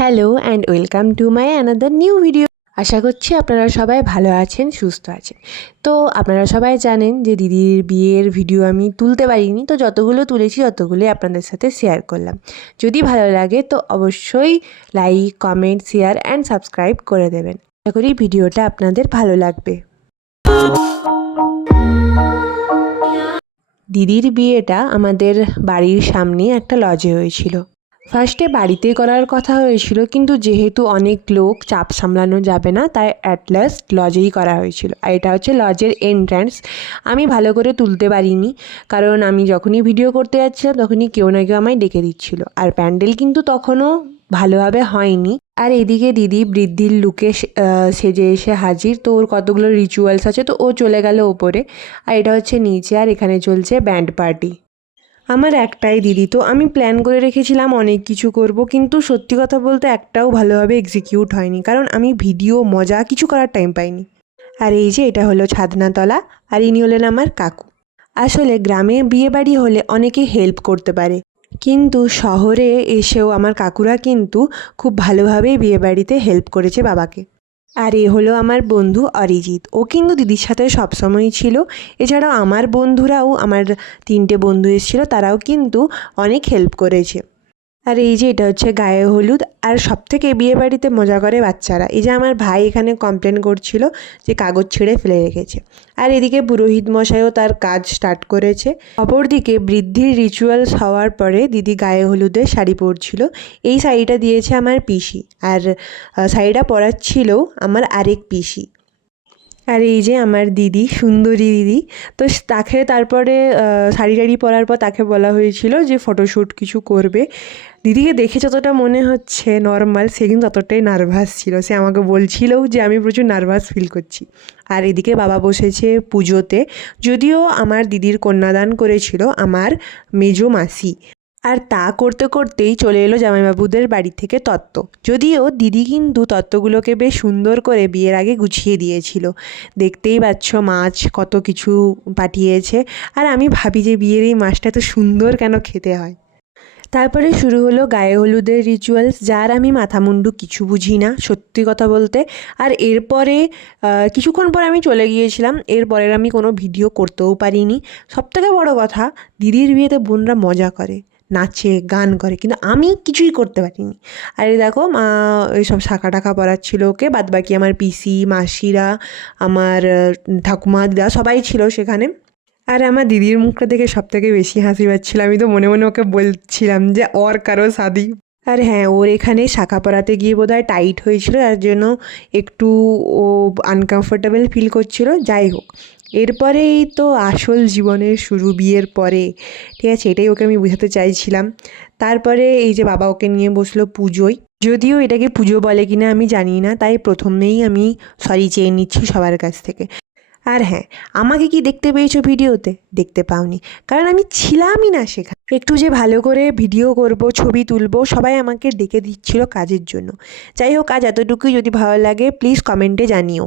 Hello and welcome to my another new video. আশা করছি আপনারা সবাই ভালো আছেন, সুস্থ আছেন। তো আপনারা সবাই জানেন যে দিদির বিয়ের ভিডিও আমি তুলতে পারিনি, তো যতগুলো তুলেছি ততগুলোই আপনাদের সাথে শেয়ার করলাম। যদি ভালো লাগে তো অবশ্যই like, comment, share and subscribe করে দেবেন। আশা করি ভিডিওটা আপনাদের ভালো লাগবে। দিদির বিয়েটা আমাদের বাড়ির সামনে একটা লজে হয়েছিল। ফার্স্টে বাড়িতে করার কথা হয়েছিল, কিন্তু যেহেতু অনেক লোক, চাপ সামলানো যাবে না, তাই অ্যাট লাস্ট লজেই করা হয়েছিল। আর এটা হচ্ছে লজের এন্ট্রান্স। আমি ভালো করে তুলতে পারিনি, কারণ আমি যখনই ভিডিও করতে যাচ্ছিলাম তখনই কেউ না কেউ আমায় ডেকে দিচ্ছিল। আর প্যান্ডেল কিন্তু তখনও ভালোভাবে হয়নি। আর এদিকে দিদি বৃদ্ধির লুকে সেজে এসে হাজির। তো ওর কতগুলো রিচুয়ালস আছে, তো ও চলে গেল ওপরে। আর এটা হচ্ছে নিচে, আর এখানে চলছে ব্যান্ড পার্টি। আমার একটাই দিদি, তো আমি প্ল্যান করে রেখেছিলাম অনেক কিছু করব, কিন্তু সত্যি কথা বলতে একটাও ভালোভাবে এক্সিকিউট হয়নি, কারণ আমি ভিডিও মজা কিছু করার টাইম পাইনি। আর এই যে এটা হলো ছাদনাতলা, আর ইনি হলেন আমার কাকু। আসলে গ্রামে বিয়ে বাড়ি হলে অনেকে হেল্প করতে পারে, কিন্তু শহরে এসেও আমার কাকুরা কিন্তু খুব ভালোভাবেই বিয়ে বাড়িতে হেল্প করেছে বাবাকে। আর এ হলো আমার বন্ধু অরিজিৎ, ও কিন্তু দিদির সাথে সবসময়ই ছিল। এছাড়াও আমার বন্ধুরাও, আমার 3টে বন্ধু এসেছিলো, তারাও কিন্তু অনেক হেল্প করেছে। আর এই যে এটা হচ্ছে গায়ে হলুদ। আর সবথেকে বিয়ে বাড়িতে মজা করে বাচ্চারা। এই যে আমার ভাই এখানে কমপ্লেন করছিল যে কাগজ ছিঁড়ে ফেলে রেখেছে। আর এদিকে পুরোহিত মশাইও তার কাজ স্টার্ট করেছে। অপরদিকে বৃদ্ধির রিচুয়ালস হওয়ার পরে দিদি গায়ে হলুদের শাড়ি পরছিল। এই শাড়িটা দিয়েছে আমার পিসি, আর শাড়িটা পরাচ্ছিল আমার আরেক পিসি। আর এই যে আমার দিদি, সুন্দরী দিদি। তো তাকে তারপরে শাড়ি টাড়ি পরার পর তাকে বলা হয়েছিল যে ফটোশ্যুট কিছু করবে। দিদিকে দেখে যতটা মনে হচ্ছে নর্মাল, সে কিন্তু ততটাই নার্ভাস ছিল। সে আমাকে বলছিলও যে আমি প্রচুর নার্ভাস ফিল করছি। আর এদিকে বাবা বসেছে পুজোতে। যদিও আমার দিদির কন্যাদান করেছিল আমার মেজো মাসি, আর তা করতে করতেই চলে এলো জামাইবাবুদের বাড়ি থেকে তত্ত্ব। যদিও দিদি কিন্তু তত্ত্বগুলোকে বেশ সুন্দর করে বিয়ের আগে গুছিয়ে দিয়েছিল। দেখতেই পাচ্ছ মাছ কত কিছু পাঠিয়েছে। আর আমি ভাবি যে বিয়ের এই মাছটা এত সুন্দর কেন খেতে হয়। তারপরে শুরু হলো গায়ে হলুদের রিচুয়ালস, যার আমি মাথামুন্ডু কিছু বুঝি না, সত্যি কথা বলতে। আর এরপরে কিছুক্ষণ পর আমি চলে গিয়েছিলাম। এরপরের আমি কোনো ভিডিও করতেও পারিনি। সবথেকে বড় কথা, দিদির বিয়েতে বোনরা মজা করে, নাচে, গান করে, কিন্তু আমি কিছুই করতে পারিনি। আর এই দেখো মা এইসব শাঁখা টাকা পরাচ্ছিল ওকে। বাদবাকি আমার পিসি, মাসিরা, আমার ঠাকুমা, দিদা সবাই ছিল সেখানে। আর আমার দিদির মুখটা দেখে সবথেকে বেশি হাসি পাচ্ছিল। আমি তো মনে মনে ওকে বলছিলাম যে ওর কারো শাদি। আর হ্যাঁ, ওর এখানে শাখা পরাতে গিয়ে বোধহয় টাইট হয়েছিল, যার জন্য একটু ও আনকমফোর্টেবল ফিল করছিল। যাই হোক, এরপরেই তো আসল জীবনের শুরু, বিয়ের পরে। ঠিক আছে, এটাই ওকে আমি বোঝাতে চাইছিলাম। তারপরে এই যে বাবা ওকে নিয়ে বসলো পুজোয়। যদিও এটাকে পুজো বলে কিনা আমি জানি না, তাই প্রথমেই আমি সরি চেয়ে নিচ্ছি সবার কাছ থেকে। আর হ্যাঁ, আমাকে কি দেখতে পেয়েছো ভিডিওতে? দেখতে পাওনি, কারণ আমি ছিলামই না সেখানে। একটু যে ভালো করে ভিডিও করব, ছবি তুলবো, সবাই আমাকে ডেকে দিচ্ছিল কাজের জন্য। যাই হোক, আজ এতটুকুই। যদি ভালো লাগে প্লিজ কমেন্টে জানিও।